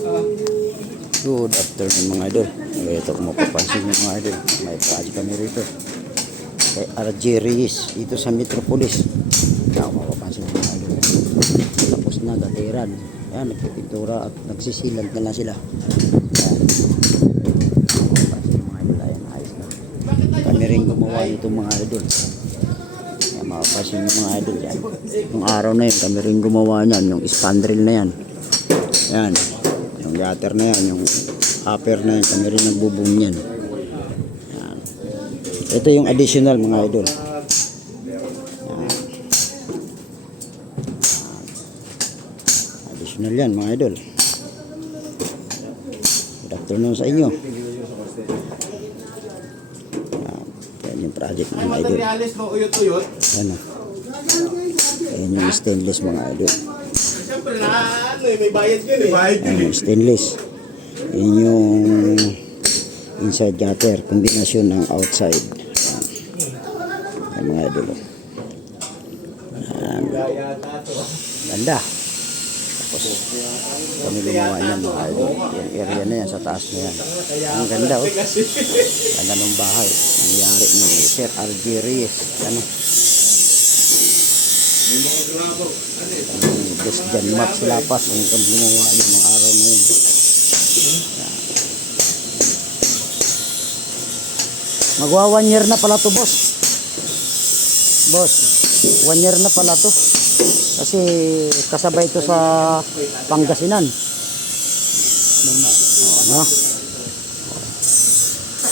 Good afternoon mga idol. Ito kung mapapansin nyo mga idol, may project kami rito kay RJ Reyes dito sa Metropolis. Kung mapapansin nyo mga idol, tapos na gatiran. Ayan, nagpipintura at nagsisilant na lang sila. Ayan, mapapansin nyo mga idol, ayan, ayos na. Kami rin gumawa nito mga idol. Ayan, mapapansin nyo mga idol, yan. Yung araw na yun, kami rin gumawa nyan, yung spandrel na yan. Ayan, yung gutter na yan, yung upper na yan, kami rin nagbuboom yan. Ayan. Ito yung additional mga idol. Ayan. Additional yan mga idol. Good afternoon sa inyo. Ayan. Yan yung project mga idol. Ayan. Ayan yung stainless mga idol. Siyempre na may bayad yun eh. Ayan yung stainless. Yan yung inside gutter, kombinasyon ng outside. Ayan mga idol. Ayan. Ganda. Tapos kami gumawa niyan mga idol. Yung area na yan, sa taas na yan. Ang ganda oh. Ganda ng bahay. Nangyari ni Sir RJ Reyes. Ano? Just dyan Max Lapas ang gumawa niya ng araw na yun. Magwa 1 year na pala to boss. Boss, 1 year na pala to. Kasi kasabay to sa Pangasinan. Ano?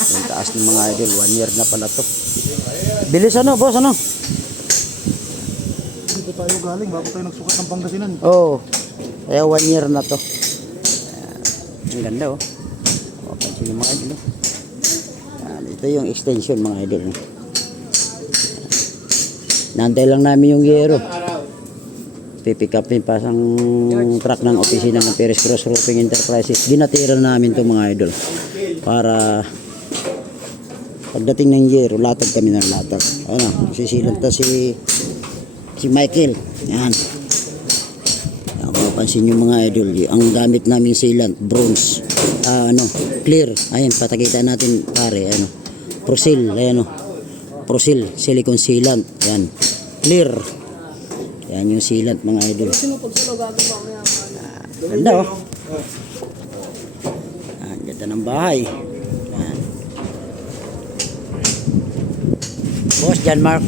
Yung taas ng mga idol, 1 year na pala to. Bilis ano boss, ano? Dito tayo galing bago tayo nagsukat ng Pangasinan. Oo. Kaya 1 year na to. Ang ganda oh. O, pansin yung mga idol. Ito yung extension mga idol. Nantay lang namin yung yero. Pipick upin pa sang truck ng opisina ng Perez Cross Roofing Enterprises. Ginatira namin to mga idol. Para pagdating ng yero, latag kami ng latag. Ano, sisilant na si Michael. Yan. Kung mapansin yung mga idol, ang gamit namin sealant, bronze. Clear. Ayun, patakita natin pare, Prosil, ayan Prosil, silicone sealant. Yan. Clear. Yan yung sealant mga idol. Ganda oh. Ganda ng bahay. Yan. Boss John Mark.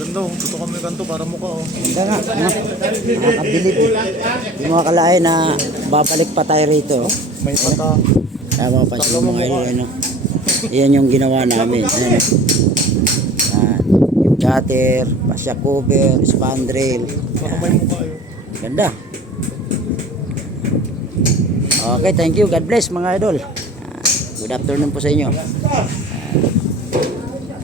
Ganda oh, tuto kami kanto para mukha oh. Ganda nga, nakakabilib. Hindi mo akalain na babalik pa tayo rito. May mata. Tama pa siya mga idol. Yan yung ginawa namin. Ayan. Yung gutter, pasya cover, spandrel. May mukha yun. Ganda. Okay, thank you. God bless mga idol. Good afternoon po sa inyo.